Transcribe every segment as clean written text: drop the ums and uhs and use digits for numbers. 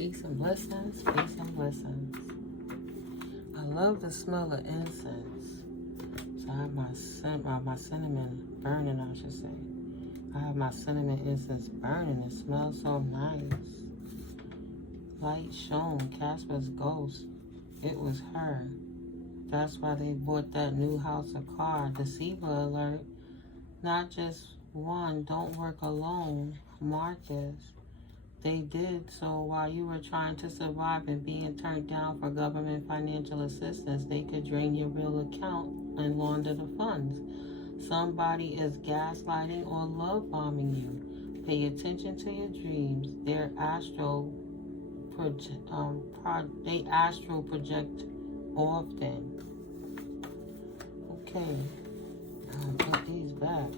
Peace and blessings, peace and blessings. I love the smell of incense. So I have my cinnamon burning, I should say. I have my cinnamon incense burning. It smells so nice. Light shone, Casper's ghost. It was her. That's why they bought that new house or car. Deceiver alert. Not just one, don't work alone. Marcus. They did so while you were trying to survive and being turned down for government financial assistance. They could drain your real account and launder the funds. Somebody is gaslighting or love bombing you. Pay attention to your dreams. They astral project often. Okay, put these back.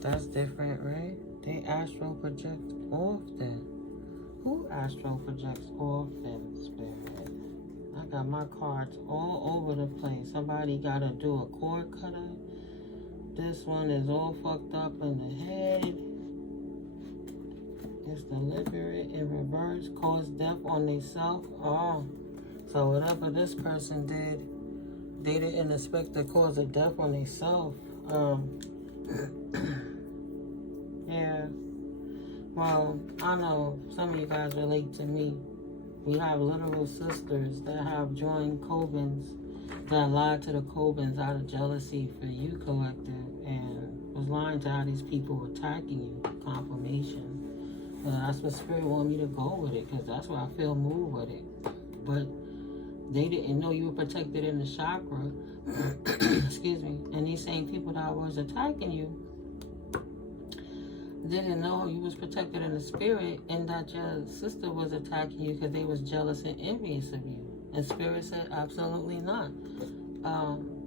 That's different, right? They astral project often. Who astral projects often, Spirit? I got my cards all over the place. Somebody got to do a cord cutter. This one is all fucked up in the head. It's deliberate in reverse. Cause death on themselves. Oh. So whatever this person did, they didn't expect to cause a death on themselves. Yeah. Well, I know some of you guys relate to me. We have literal sisters that have joined covens, that lied to the covens out of jealousy for you, collective, and was lying to how these people were attacking you. Confirmation. That's what Spirit wanted me to go with it, because that's why I feel moved with it. But they didn't know you were protected in the chakra. Excuse me. And these same people that was attacking you didn't know you was protected in the spirit, and that your sister was attacking you because they was jealous and envious of you. And Spirit said absolutely not.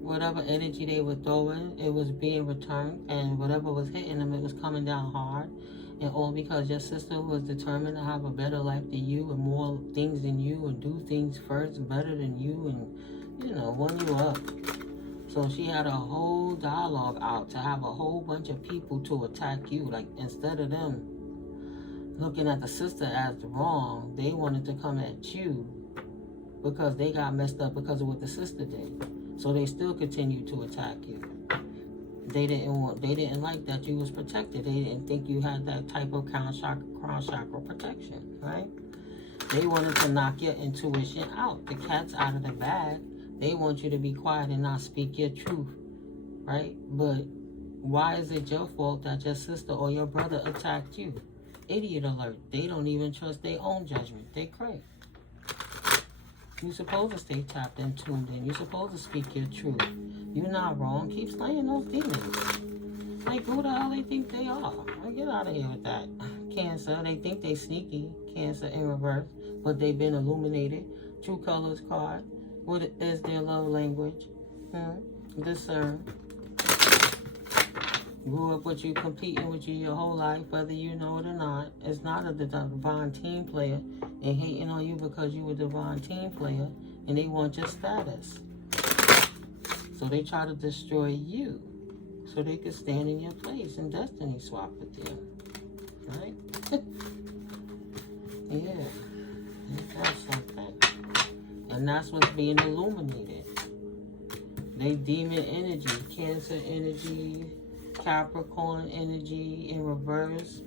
Whatever energy they were throwing, it was being returned, and whatever was hitting them, it was coming down hard. And all because your sister was determined to have a better life than you and more things than you and do things first and better than you and, you know, one you up. So she had a whole dialogue out to have a whole bunch of people to attack you. Like, instead of them looking at the sister as wrong, they wanted to come at you because they got messed up because of what the sister did. So they still continued to attack you. They didn't like that you was protected. They didn't think you had that type of crown chakra protection, right? They wanted to knock your intuition out. The cat's out of the bag. They want you to be quiet and not speak your truth, right? But why is it your fault that your sister or your brother attacked you? Idiot alert. They don't even trust their own judgment. They cray. You're supposed to stay tapped and tuned in. You're supposed to speak your truth. You're not wrong. Keep slaying those demons. Like, who the hell they think they are? Like, get out of here with that. Cancer, they think they sneaky. Cancer in reverse. But they've been illuminated. True Colors card. What is their love language? Discern. Grew up with you, competing with you your whole life, whether you know it or not. It's not a divine team player and hating on you because you a divine team player and they want your status. So they try to destroy you so they could stand in your place and destiny swap with you. Right? Yeah. That's something. And that's what's being illuminated. They demon energy, Cancer energy, Capricorn energy in reverse,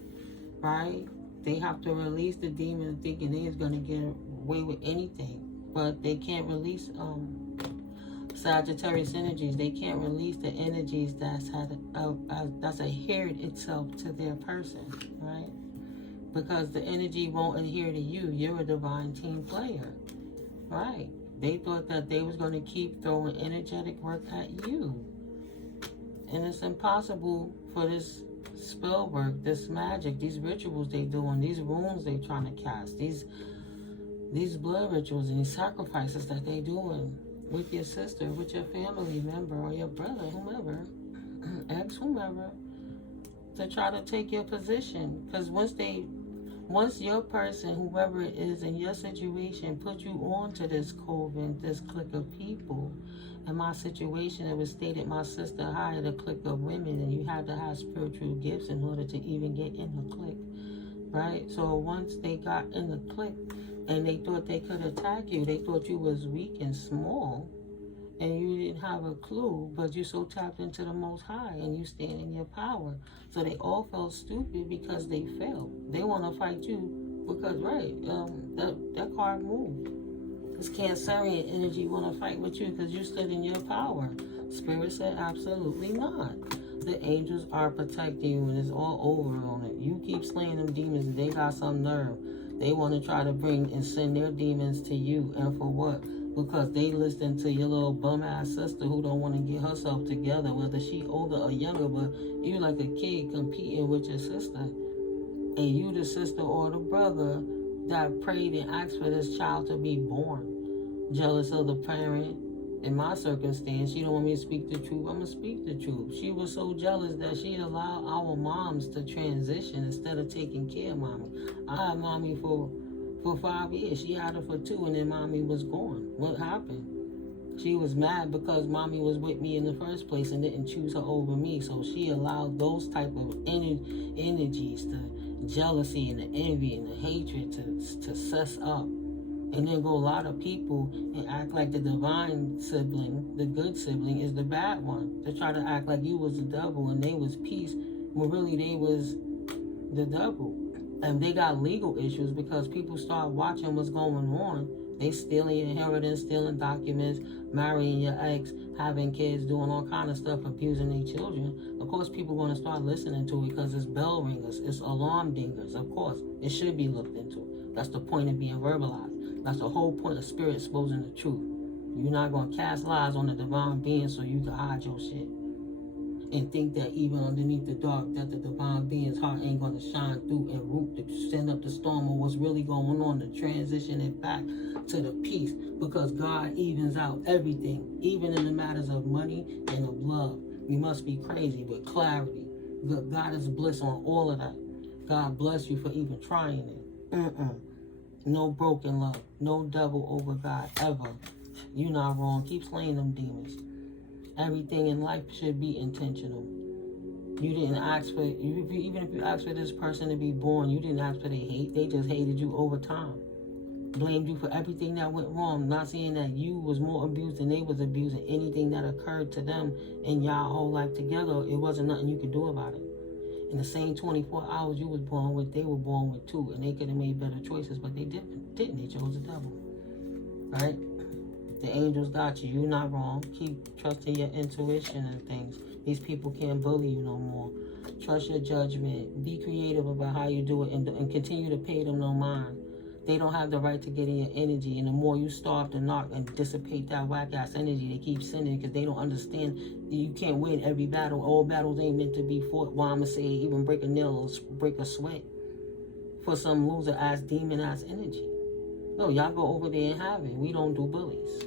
right? They have to release the demon thinking they're going to get away with anything. But they can't release Sagittarius energies. They can't release the energies that's adhered itself to their person, right? Because the energy won't adhere to you. You're a divine team player. Right. They thought that they was going to keep throwing energetic work at you. And it's impossible for this spell work, this magic, these rituals they doing, these runes they trying to cast, these blood rituals and these sacrifices that they doing with your sister, with your family member or your brother, whomever, ex, whomever, to try to take your position. Because once your person, whoever it is in your situation, put you on to this coven, this clique of people, in my situation, it was stated my sister hired a clique of women and you had to have spiritual gifts in order to even get in the clique. right? So once they got in the clique and they thought they could attack you, they thought you was weak and small, and you didn't have a clue, but you so tapped into the Most High and you stand in your power. So they all felt stupid because they failed. They want to fight you because, right, that card moved. This Cancerian energy want to fight with you because you stood in your power. Spirit said absolutely not. The angels are protecting you and it's all over on it. You keep slaying them demons and they got some nerve. They want to try to bring and send their demons to you. And for what? Because they listen to your little bum-ass sister who don't want to get herself together, whether she older or younger, but you like a kid competing with your sister. And you the sister or the brother that prayed and asked for this child to be born. Jealous of the parent. In my circumstance, she don't want me to speak the truth. I'm going to speak the truth. She was so jealous that she allowed our moms to transition instead of taking care of mommy. I had mommy for 5 years. She had her for 2 and then mommy was gone. What happened? She was mad because mommy was with me in the first place and didn't choose her over me. So she allowed those type of energies, the jealousy and the envy and the hatred to suss up. And then go a lot of people and act like the divine sibling, the good sibling, is the bad one. They try to act like you was the devil and they was peace, when really they was the devil. And they got legal issues because people start watching what's going on. They stealing your inheritance, stealing documents, marrying your ex, having kids, doing all kind of stuff, abusing their children. Of course, people going to start listening to it because it's bell ringers, it's alarm dingers. Of course, it should be looked into. That's the point of being verbalized. That's the whole point of spirit exposing the truth. You're not going to cast lies on the divine being so you can hide your shit. And think that even underneath the dark, that the divine being's heart ain't going to shine through and root to send up the storm of what's really going on, to transition it back to the peace. Because God evens out everything, even in the matters of money and of love. You must be crazy with clarity. God is bliss on all of that. God bless you for even trying it. No broken love. No devil over God, ever. You're not wrong. Keep slaying them demons. Everything in life should be intentional. You didn't ask for, even if you asked for this person to be born, you didn't ask for their hate. They just hated you over time. Blamed you for everything that went wrong. Not saying that you was more abused than they was abused, and anything that occurred to them in y'all whole life together, it wasn't nothing you could do about it. In the same 24 hours you was born with, they were born with too, and they could have made better choices, but they didn't. They chose the devil, right? The angels got you. You're not wrong. Keep trusting your intuition and things. These people can't bully you no more. Trust your judgment. Be creative about how you do it, and continue to pay them no mind. They don't have the right to get in your energy, and the more you starve to knock and dissipate that whack-ass energy, they keep sending because they don't understand that you can't win every battle. All battles ain't meant to be fought. Why I'ma say even break a nail or break a sweat for some loser-ass, demon-ass energy. No, y'all go over there and have it. We don't do bullies.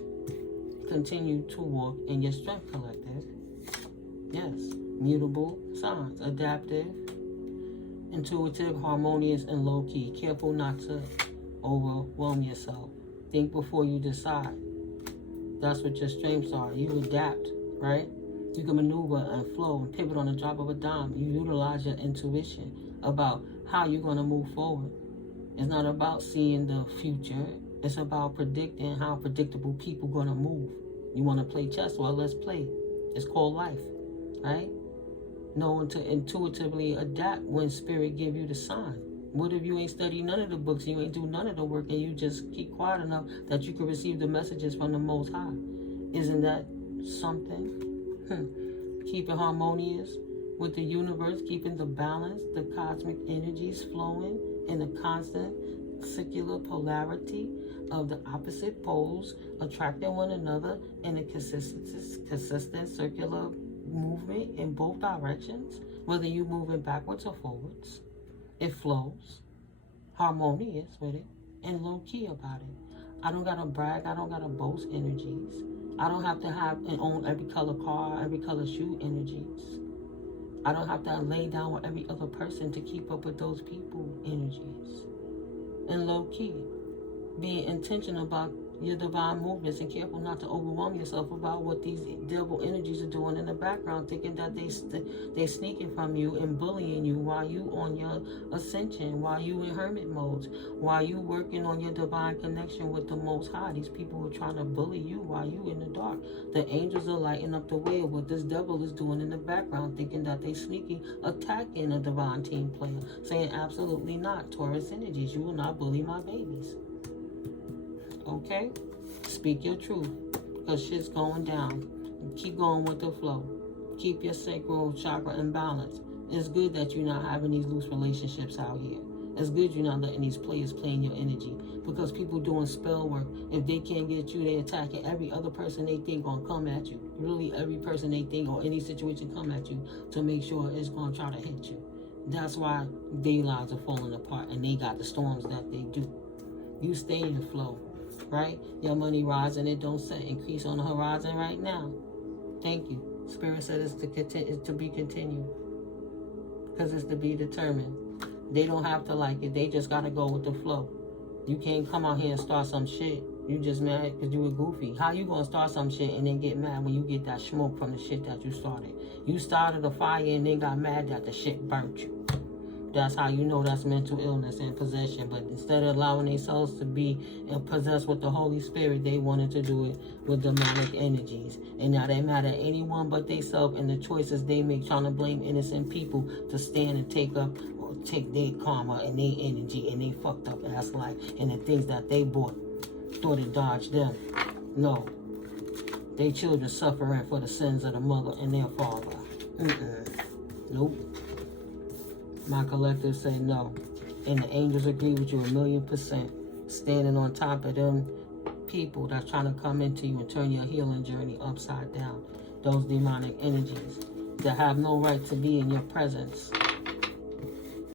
Continue to walk in your strength, collective. Yes, mutable signs, adaptive, intuitive, harmonious, and low-key. Careful not to overwhelm yourself. Think before you decide. That's what your strengths are. You adapt, right? You can maneuver and flow and pivot on the drop of a dime. You utilize your intuition about how you're going to move forward. It's not about seeing the future. It's about predicting how predictable people going to move. You want to play chess? Well, let's play. It's called life, right? Knowing to intuitively adapt when spirit give you the sign. What if you ain't studied none of the books, you ain't do none of the work, and you just keep quiet enough that you can receive the messages from the Most High? Isn't that something? Keep it harmonious with the universe, keeping the balance, the cosmic energies flowing in a constant circular polarity of the opposite poles, attracting one another in a consistent circular movement in both directions, whether you're moving backwards or forwards. It flows, harmonious with it, and low-key about it. I don't gotta brag, I don't gotta boast energies. I don't have to have and own every color car, every color shoe energies. I don't have to lay down with every other person to keep up with those people energies. And low-key, being intentional about your divine movements, and careful not to overwhelm yourself about what these devil energies are doing in the background, thinking that they sneaking from you and bullying you while you on your ascension, while you in hermit modes, while you working on your divine connection with the Most High. These people are trying to bully you while you in the dark. The angels are lighting up the way of what this devil is doing in the background, thinking that they sneaky, attacking a divine team player, saying absolutely not. Taurus energies, you will not bully my babies. Okay? Speak your truth, because shit's going down. Keep going with the flow. Keep your sacral chakra in balance. It's good that you're not having these loose relationships out here. It's good you're not letting these players play in your energy, because people doing spell work, if they can't get you, they attacking every other person they think gonna come at you. Really, every person they think or any situation come at you to make sure it's gonna try to hit you. That's why their lives are falling apart, and they got the storms that they do. You stay in flow. Right? Your money rising, it don't set increase on the horizon right now. Thank you. Spirit said it's to be continued. Because it's to be determined. They don't have to like it. They just got to go with the flow. You can't come out here and start some shit. You just mad because you were goofy. How you going to start some shit and then get mad when you get that smoke from the shit that you started? You started a fire and then got mad that the shit burnt you. That's how you know that's mental illness and possession. But instead of allowing their souls to be possessed with the Holy Spirit, they wanted to do it with demonic energies. And now they mad at anyone but themselves and the choices they make, trying to blame innocent people to stand and take their karma and their energy and their fucked up ass life and the things that they bought, thought it dodged them. No. They children suffering for the sins of the mother and their father. Nope. My collective say no. And the angels agree with you 1,000,000%. Standing on top of them people that's trying to come into you and turn your healing journey upside down. Those demonic energies that have no right to be in your presence.